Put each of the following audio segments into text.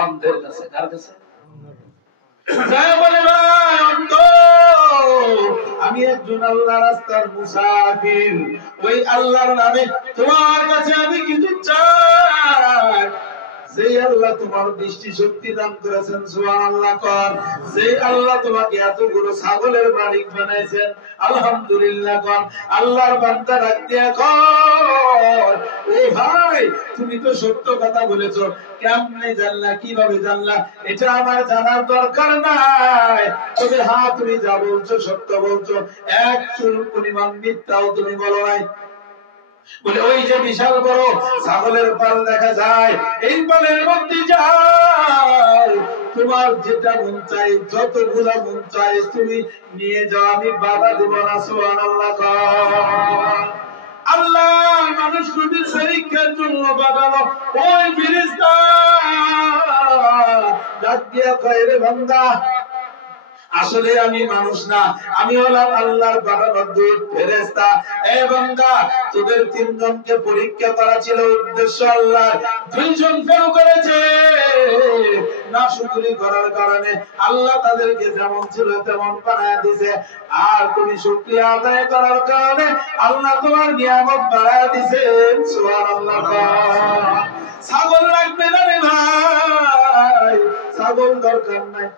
অন্ধের কাছে। কার কাছে? বলে ভাই অন্ধ, আমি একজন আল্লাহ রাস্তার মুসাফির, ওই আল্লাহর নামে তোমার কাছে আমি কিছু চাই। যে আল্লাহ তোমার দৃষ্টি শক্তি দান করেছেন, সুবহানাল্লাহ কর। যে আল্লাহ তোমাকে এতগুলো ছাগলের মালিক বানাইছেন, আলহামদুলিল্লাহ কর। আল্লাহর বান্দা ডাক দিয়া কর, ও ভাই তুমি তো সত্য কথা বলেছো, কেমনে জানলা, কিভাবে জানলা, এটা আমার জানার দরকার নাই। তবে হ্যাঁ, তুমি যা বলছো সত্য বলছো, এক চুল পরিমাণ মিথ্যাও তুমি বলো নাই। বলে ওই যে বিশাল বড় ছাগলের পাল দেখা যায়, এই পালের মধ্যে যাও, তোমার যেটা মন চাই, যতগুলা মন চাই তুমি নিয়ে যাও, আমি বাধা দেব না। সুবহানাল্লাহ। আল্লাহ মানুষ নবীর পরীক্ষার জন্য পাঠালো ওই ফেরেশতা, ডাক দিয়া কয়, রে বান্দা, আসলে আমি মানুষ না, আমি হলাম আল্লাহর পাঠানো দূত ফেরেশতা। এ বান্দা, তোদের তিনজনকে পরীক্ষা করা ছিল, উদ্দেশ্য আল্লাহ, দুইজন ফেল করেছে নাশুকরি করার কারণে, আল্লাহ তাদেরকে যেমন ছিল তেমন বানায় দিয়েছে। আর তুমি শুকরিয়া আদায় করার কারণে আল্লাহ তোমার নিয়ামত বাড়ায় দিয়েছেন। সুবহানাল্লাহ। ছাগল লাগবে না রে ভাই, ছাগল দরকার নাই।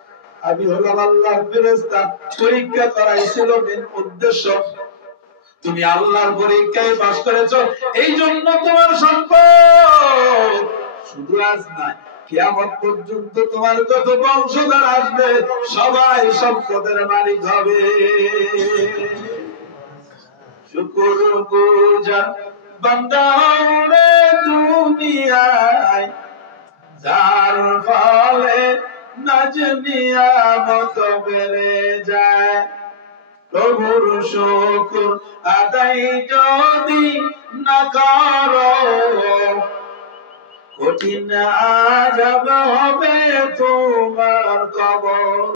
আমি হলাম আল্লাহর ফেরেশতা, পরীক্ষা করাই ছিল মেন উদ্দেশ্য। তুমি আল্লাহর পরীক্ষায় পাস করেছো, এই জন্য তোমার সম্পদ শুধু আজ নাই, কিয়ামত পর্যন্ত তোমার যত বংশধর আসবে সবাই সম্পদের মালিক হবে। শুকর গুজার বান্দা রে দুনিয়ায়, যার ফলে নাজ নিয়ামত বেড়ে যায়। প্রভুর শুকর আদায় যদি না করো, কঠিন আযাব হবে তোমার কবর।